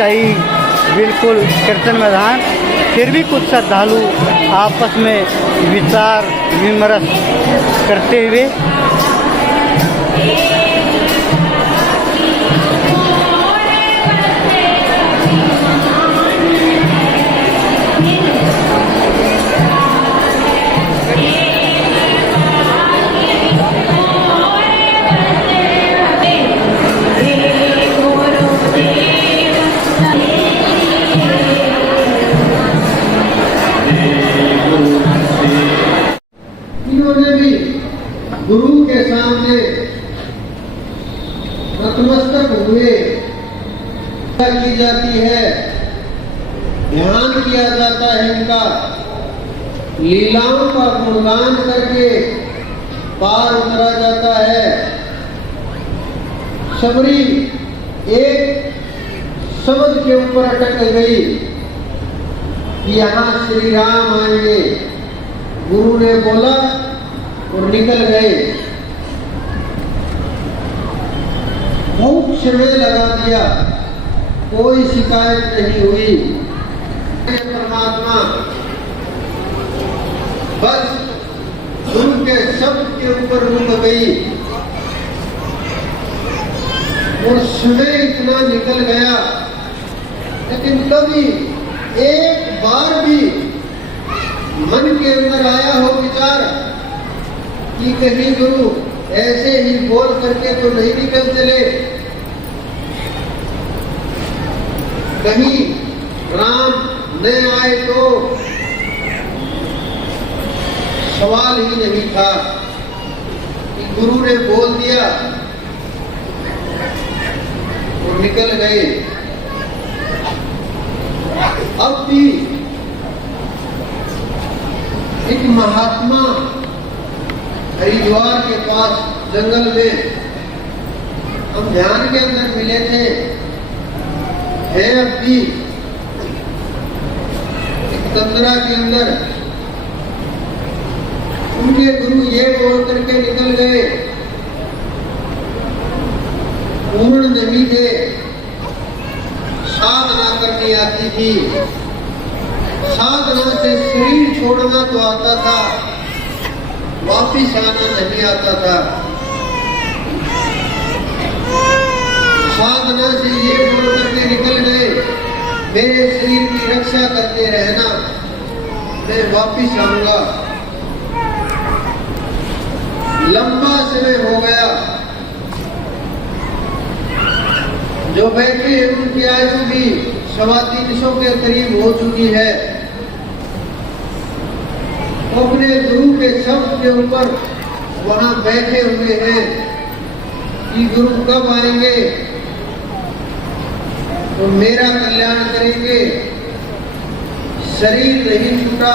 कई बिल्कुल कीर्तन मैदान, फिर भी कुछ श्रद्धालु आपस में विचार विमर्श करते हुए गुरु के सामने नतमस्तक हुए की जाती है, ध्यान किया जाता है, इनका लीलाओं का गुणगान करके पार उतरा जाता है। शबरी एक शब्द के ऊपर अटक गई कि यहाँ श्री राम आएंगे। गुरु ने बोला और निकल गए। बहुत समय लगा दिया, कोई शिकायत नहीं हुई। परमात्मा बस गुरु के शब्द के ऊपर रुक गई और समय इतना निकल गया, लेकिन कभी एक बार भी मन के अंदर आया हो विचार कि कहीं गुरु ऐसे ही बोल करके तो नहीं निकल चले, कहीं राम न आए तो सवाल ही नहीं था कि गुरु ने बोल दिया और निकल गए। अब भी एक महात्मा हरिद्वार के पास जंगल में हम ध्यान के अंदर मिले थे, है अब भी एक तंद्रा के अंदर। उनके गुरु ये बोल करके निकल गए, पूर्ण नहीं थे, साधना करनी आती थी, साधना से शरीर छोड़ना तो आता था, वापिस आना नहीं आता था। साधना से ये बोल करके निकल गए, मेरे शरीर की रक्षा करते रहना, मैं वापिस आऊंगा। लंबा समय हो गया, जो बैठे उनकी आयु भी 350 के करीब हो चुकी है। अपने गुरु के शब्द के ऊपर वहां बैठे हुए हैं कि गुरु कब आएंगे तो मेरा कल्याण करेंगे। शरीर नहीं छूटा,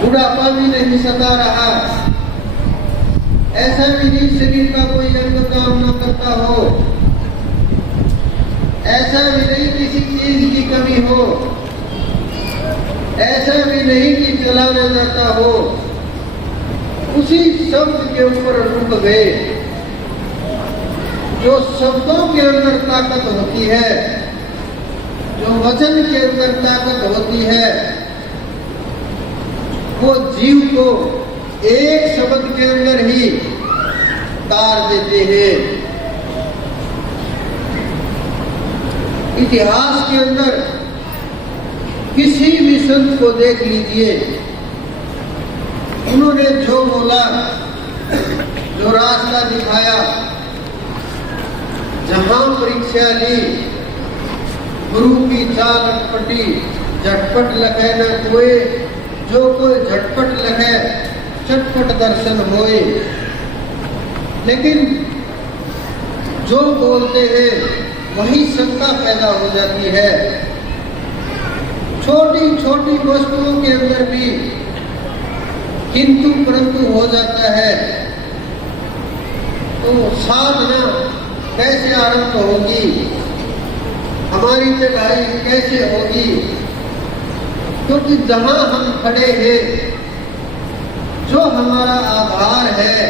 बुढ़ापा भी नहीं सता रहा, ऐसा भी नहीं शरीर का कोई अंग काम न करता हो, ऐसा भी नहीं किसी चीज की कमी हो, ऐसा भी नहीं कि चला न जाता हो। उसी शब्द के ऊपर रुक गए। जो शब्दों के अंदर ताकत होती है, जो वचन के अंदर ताकत होती है, वो जीव को एक शब्द के अंदर ही तार देते हैं। इतिहास के अंदर किसी भी संत को देख लीजिए, उन्होंने जो बोला, जो रास्ता दिखाया, जहां परीक्षा ली, गुरु की चाल अटपटी, झटपट लखे न कोई, जो कोई झटपट लखे चटपट दर्शन होए। लेकिन जो बोलते हैं वही शंका पैदा हो जाती है। छोटी छोटी वस्तुओं के अंदर भी किंतु परंतु हो जाता है। तो साधना कैसे आरंभ होगी, हमारी चढ़ाई कैसे होगी? क्योंकि जहां हम खड़े हैं, जो हमारा आधार है,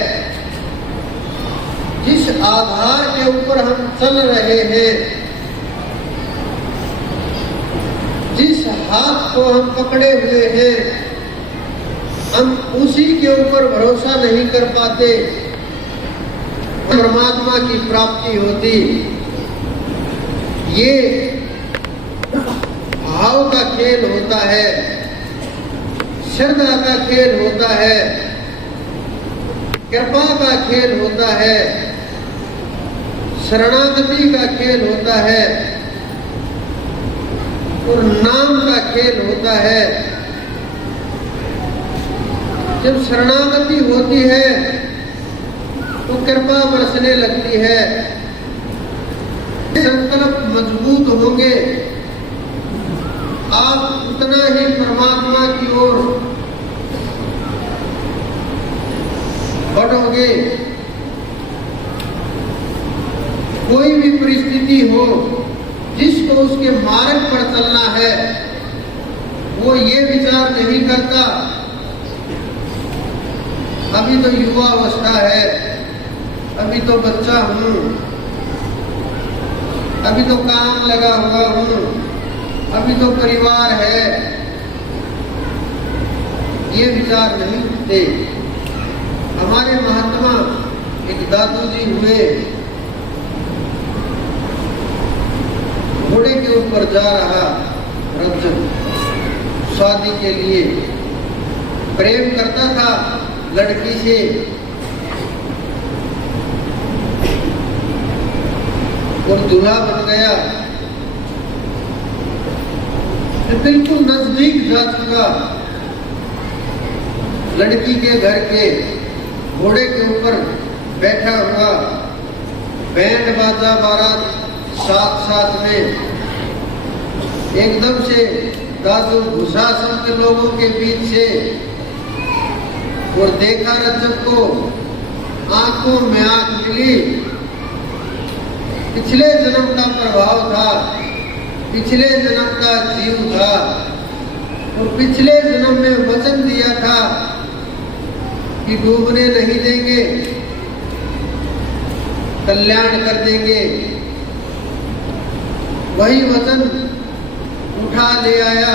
जिस आधार के ऊपर हम चल रहे हैं, जिस हाथ को हम पकड़े हुए हैं, हम उसी के ऊपर भरोसा नहीं कर पाते, परमात्मा की प्राप्ति होती। ये भाव का खेल होता है, श्रद्धा का खेल होता है, कृपा का खेल होता है, शरणागति का खेल होता है और नाम का खेल होता है। जब शरणागति होती है तो कृपा बरसने लगती है। संकल्प मजबूत होंगे, आप उतना ही परमात्मा की ओर बढ़ोगे। कोई भी परिस्थिति हो, जिसको उसके मार्ग पर चलना है, वो ये विचार नहीं करता अभी तो युवा अवस्था है, अभी तो बच्चा हूं, अभी तो काम लगा हुआ हूं, अभी तो परिवार है, ये विचार नहीं थे। हमारे महात्मा एक दादू जी हुए, घोड़े के ऊपर जा रहा रज्जन शादी के लिए, प्रेम करता था लड़की से, और दूल्हा बन गया। बिल्कुल नजदीक जा चुका, लड़की के घर के घोड़े के ऊपर बैठा हुआ, बैंड बाजा बारात साथ साथ में। एकदम से दादू घुसा सबके लोगों के बीच से और देखा रज्जब को, आंखों में आंख मिली। पिछले जन्म का प्रभाव था, पिछले जन्म का जीव था, और पिछले जन्म में वचन दिया था कि डूबने नहीं देंगे, कल्याण कर देंगे। वही वचन उठा ले आया,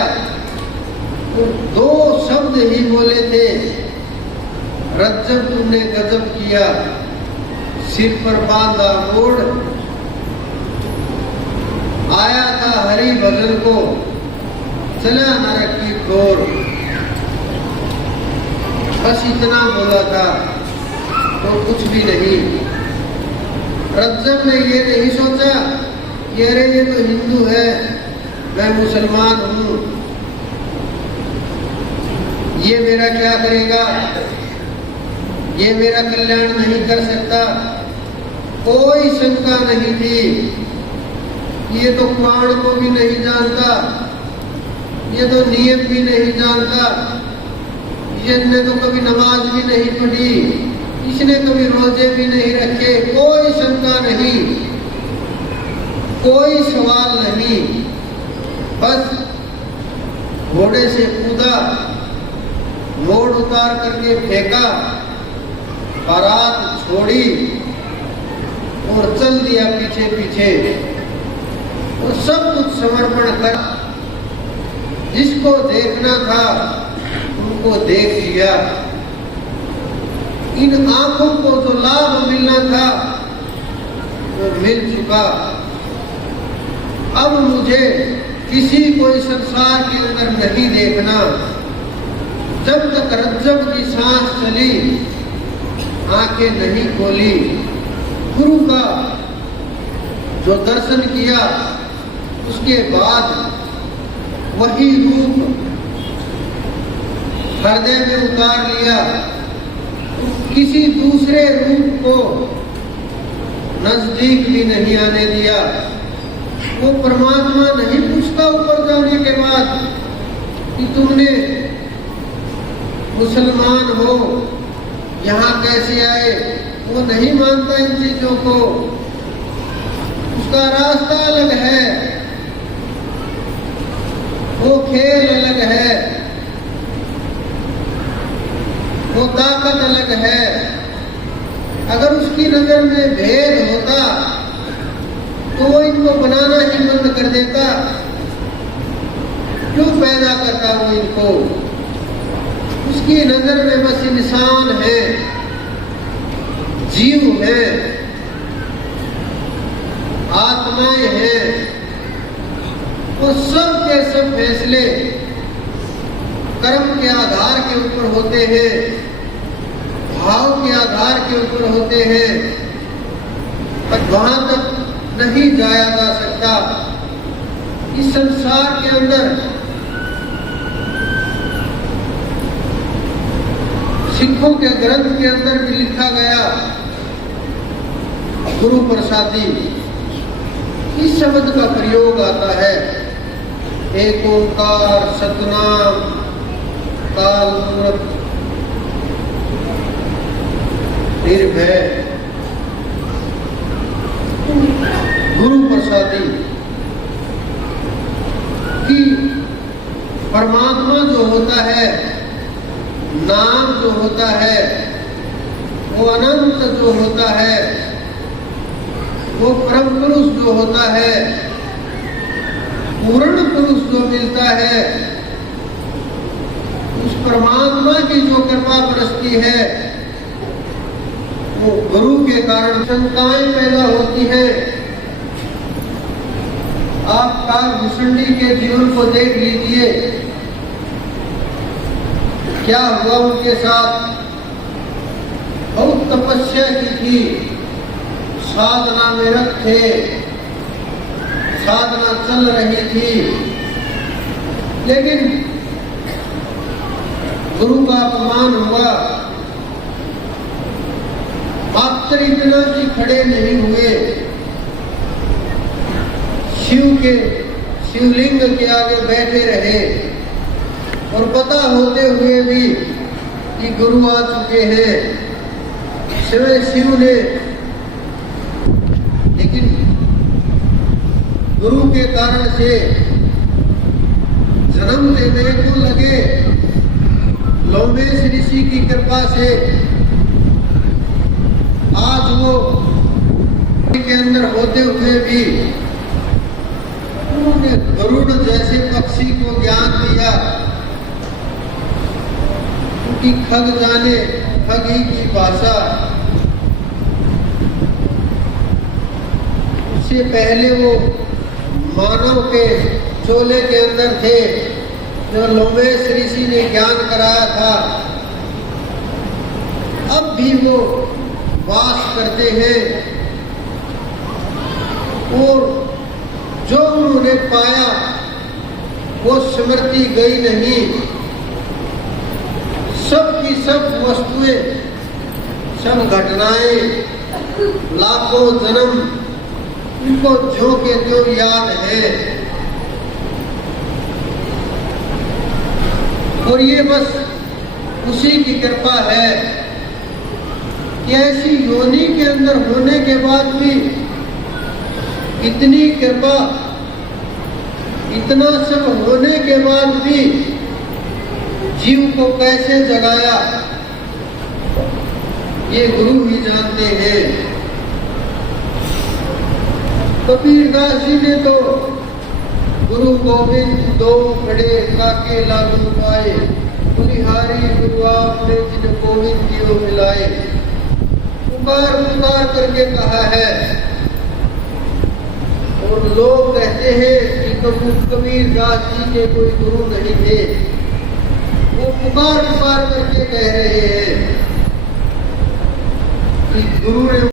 तो दो शब्द ही बोले थे, रज्जब तुमने गजब किया, सिर पर बांधा मोड़, आया था हरि भजन को, चला नरक की खोर। बस इतना बोला था, तो कुछ भी नहीं। रज्जब ने ये नहीं सोचा कि अरे ये तो हिंदू है, मैं मुसलमान हूं, ये मेरा क्या करेगा, ये मेरा कल्याण नहीं कर सकता। कोई शंका नहीं थी। ये तो कुरान को भी नहीं जानता, ये तो नियम भी नहीं जानता, इसने तो कभी नमाज भी नहीं पढ़ी, इसने कभी रोजे भी नहीं रखे। कोई शंका नहीं, कोई सवाल नहीं, बस घोड़े से कूदा, मोड़ उतार करके फेंका, बारात छोड़ी और चल दिया पीछे पीछे। और सब कुछ समर्पण कर, जिसको देखना था उनको देख लिया। इन आंखों को जो लाभ मिलना था वो मिल चुका। अब मुझे किसी को इस संसार के अंदर नहीं देखना। जब तक रज्जब की सांस चली, आंखें नहीं खोली, गुरु का जो दर्शन किया, उसके बाद वही रूप हृदय में उतार लिया। किसी दूसरे रूप को नजदीक भी नहीं आने दिया। वो परमात्मा नहीं पूछता ऊपर जाने के बाद कि तुमने मुसलमान हो यहाँ कैसे आए। वो नहीं मानता इन चीजों को। उसका रास्ता अलग है, वो खेल अलग है, वो ताकत अलग है। अगर उसकी नजर में भेद होता तो वो इनको बनाना ही बंद कर देता। क्यों पैदा करता वो इनको? उसकी नजर में बस इंसान है, जीव है, आत्माएं हैं। वो सब के सब फैसले कर्म के आधार के ऊपर होते हैं, भाव के आधार के ऊपर होते हैं। पर वहां तक नहीं जाया जा सकता। इस संसार के अंदर सिखों के ग्रंथ के अंदर भी लिखा गया, गुरु प्रसादी, इस शब्द का प्रयोग आता है। एक ओंकार सतनाम काल मूर्त निर्भय गुरु प्रसादी कि परमात्मा जो होता है, नाम जो होता है, वो अनंत जो होता है, वो परम पुरुष जो होता है, पूर्ण पुरुष जो मिलता है, उस परमात्मा की जो कृपा बरसती है, वो गुरु के कारण शंकाएं पैदा होती है। आप काकभूषणी के जीवन को देख लीजिए, क्या हुआ उनके साथ। बहुत तपस्या की थी, साधना में रत थे, साधना चल रही थी, लेकिन गुरु का अपमान हुआ। मात्र इतना भी खड़े नहीं हुए, शिवलिंग के आगे बैठे रहे और पता होते हुए भी कि गुरु आ चुके हैं। शिव ने, लेकिन गुरु के कारण से जन्म लेने को लगे। लोमेश ऋषि की कृपा से आज वो के अंदर होते हुए भी उन्होंने गरुड़ जैसे पक्षी को ज्ञान दिया। उनकी खग जाने, खगी की भाषा। उससे पहले वो मानव के चोले के अंदर थे, जो लोमेश ऋषि ने ज्ञान कराया था। अब भी वो वास करते हैं और जो उन्होंने पाया वो स्मृति गई नहीं। सब की सब वस्तुएं, सब घटनाएं, लाखों जन्म उनको जो के जो याद है। और ये बस उसी की कृपा है कि ऐसी योनि के अंदर होने के बाद भी इतनी कृपा, इतना सब होने के बाद भी जीव को कैसे जगाया, ये गुरु ही जानते हैं। कबीरदास जी ने तो गुरु गोविंद दो खड़े काके लागू पाए, बलिहारी गुरु आपने जिन गोविंद दियो मिलाए। पुकार पुकार करके कहा है। और लोग कहते हैं कि कबीरदास जी के कोई गुरु नहीं थे। वो पुकार पुकार करके कह रहे हैं कि गुरु ने